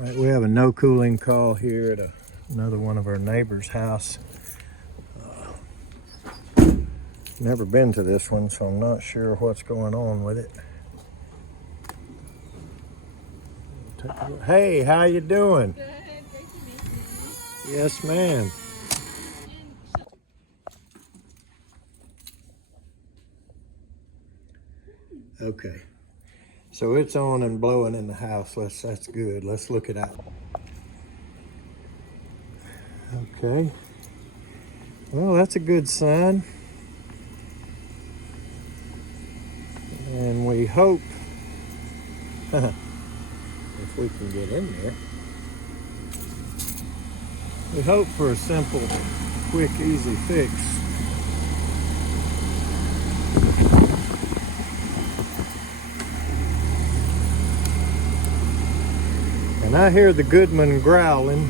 Right, we have a no cooling call here at another one of our neighbors' house. Never been to this one, so I'm not sure what's going on with it. Hey, how you doing? Good, great to meet you. Yes, ma'am. Okay. So it's on and blowing in the house. That's good. Let's look it up. Okay. Well, that's a good sign. And we hope, if we can get in there, we hope for a simple, quick, easy fix. And I hear the Goodman growling.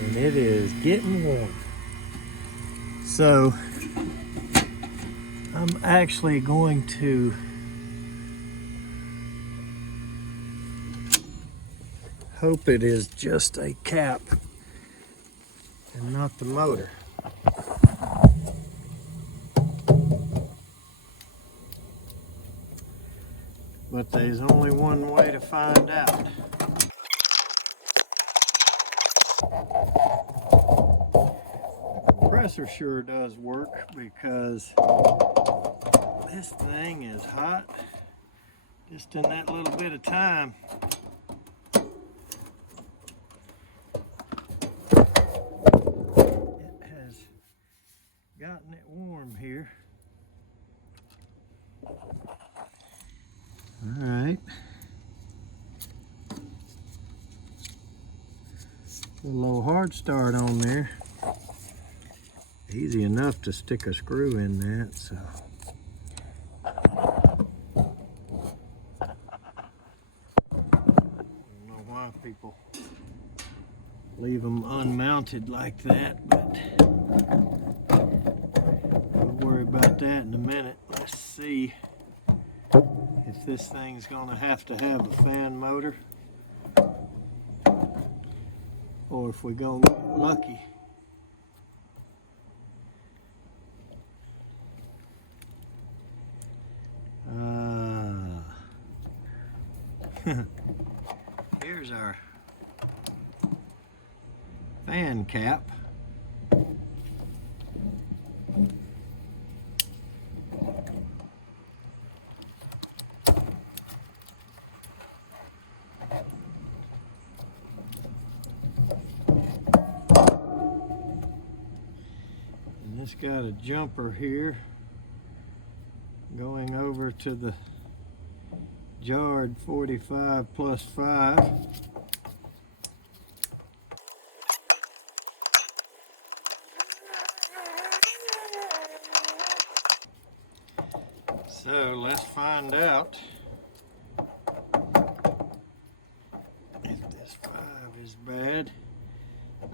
And it is getting warm. So I'm actually going to hope it is just a cap and not the motor. But there's only one way to find out. The compressor sure does work because this thing is hot just in that little bit of time. It has gotten it warm here. All right. A little hard start on there. Easy enough to stick a screw in that, so. I don't know why people leave them unmounted like that, but we'll worry about that in a minute. Let's see if this thing's gonna have to have a fan motor or if we're gonna get lucky. Here's our fan cap. And this got a jumper here going over to the jarred 45 plus 5. So let's find out if this 5 is bad.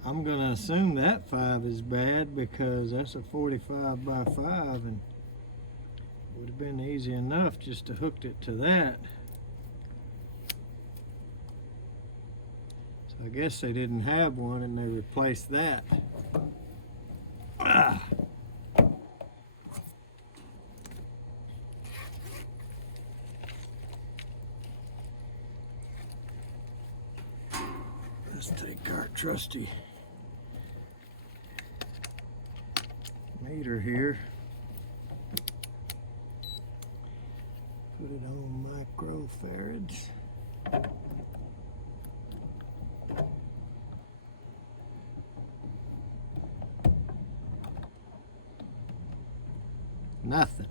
I'm gonna assume that 5 is bad because that's a 45 by 5 and it would have been easy enough just to hook it to that. So I guess they didn't have one and they replaced that. Ah. Let's take our trusty meter here. Put it on microfarads. Nothing.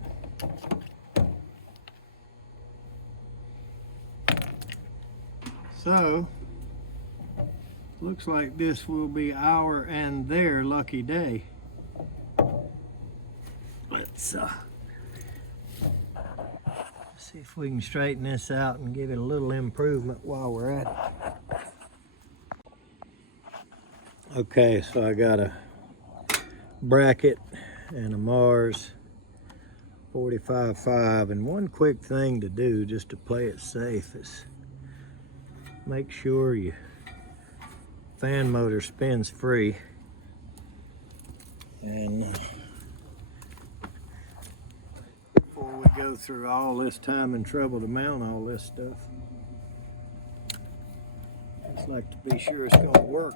So, looks like this will be our and their lucky day. Let's see if we can straighten this out and give it a little improvement while we're at it. Okay, so I got a bracket and a Mars 45.5, and one quick thing to do just to play it safe is make sure your fan motor spins free. And before we go through all this time and trouble to mount all this stuff, just like to be sure it's going to work.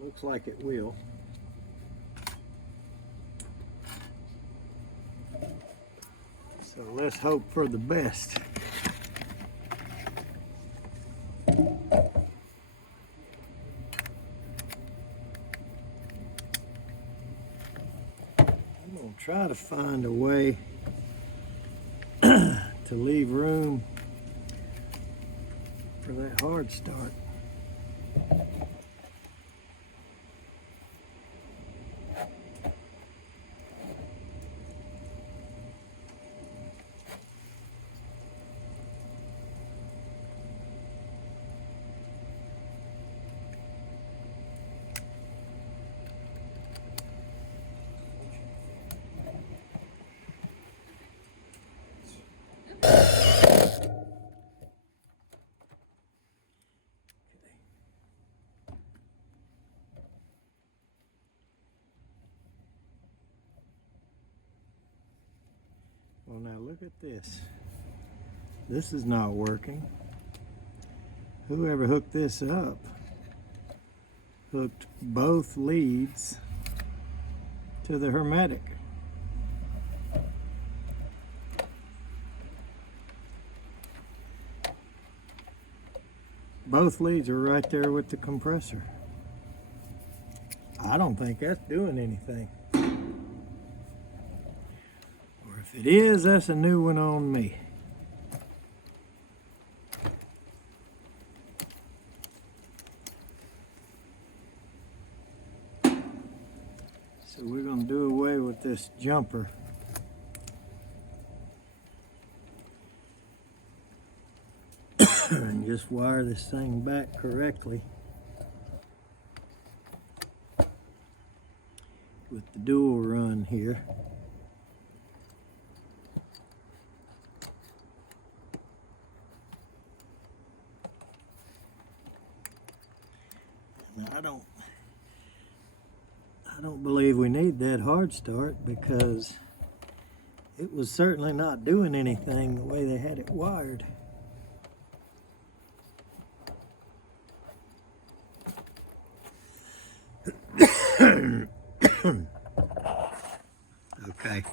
Looks like it will. So let's hope for the best. I'm going to try to find a way to leave room for that hard start. Well, now look at this. This is not working. Whoever hooked this up hooked both leads to the hermetic. Both leads are right there with the compressor. I don't think that's doing anything. Or if it is, that's a new one on me. So we're going to do away with this jumper. And just wire this thing back correctly with the dual run here. Now, I don't believe we need that hard start because it was certainly not doing anything the way they had it wired. Okay.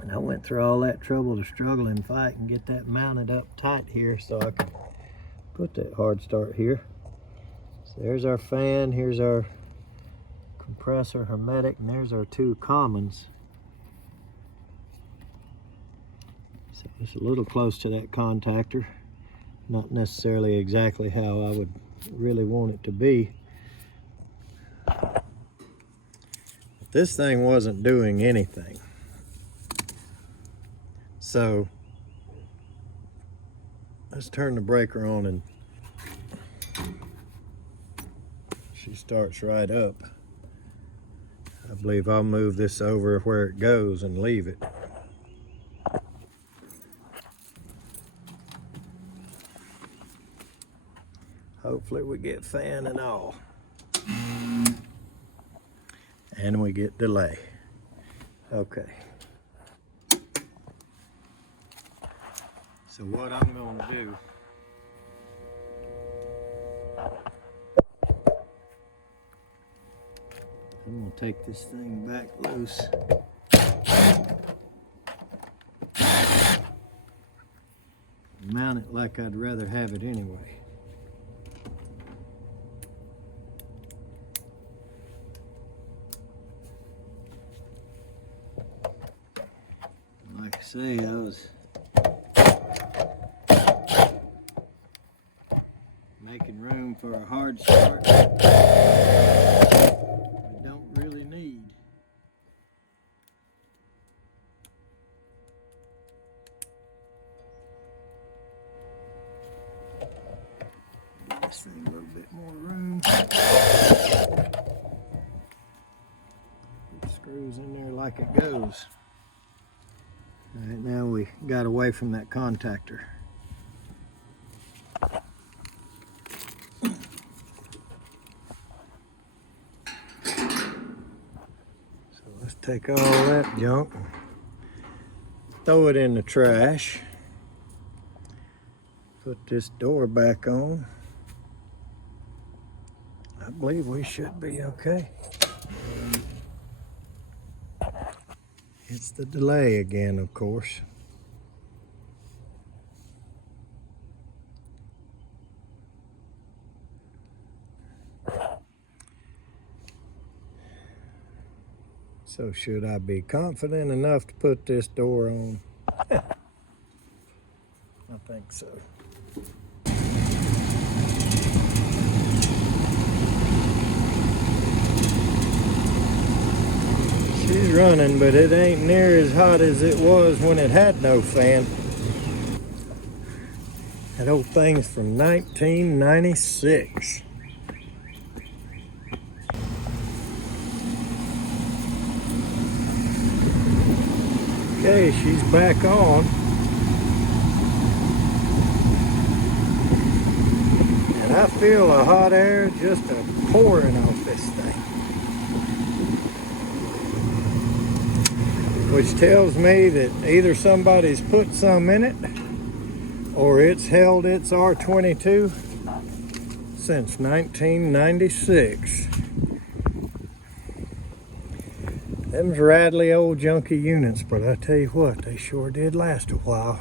And I went through all that trouble to struggle and fight and get that mounted up tight here so I could put that hard start here. So there's our fan, here's our compressor hermetic, and there's our two commons. So it's a little close to that contactor. Not necessarily exactly how I would really want it to be. But this thing wasn't doing anything. So let's turn the breaker on and she starts right up. I believe I'll move this over where it goes and leave it. Hopefully we get fan and all. And we get delay. Okay. So what I'm going to do, I'm going to take this thing back loose. Mount it like I'd rather have it anyway. Like I say, I was making room for a hard start we don't really need. this thing a little bit more room. Put screws in there like it goes. All right, now we got away from that contactor. So let's take all that junk and throw it in the trash. Put this door back on. I believe we should be okay. It's the delay again, of course. So should I be confident enough to put this door on? I think so. She's running, but it ain't near as hot as it was when it had no fan. That old thing's from 1996. Okay, she's back on. And I feel the hot air just pouring off this thing. Which tells me that either somebody's put some in it or it's held its R22 since 1996. Them's rattly old junky units, but I tell you what, they sure did last a while.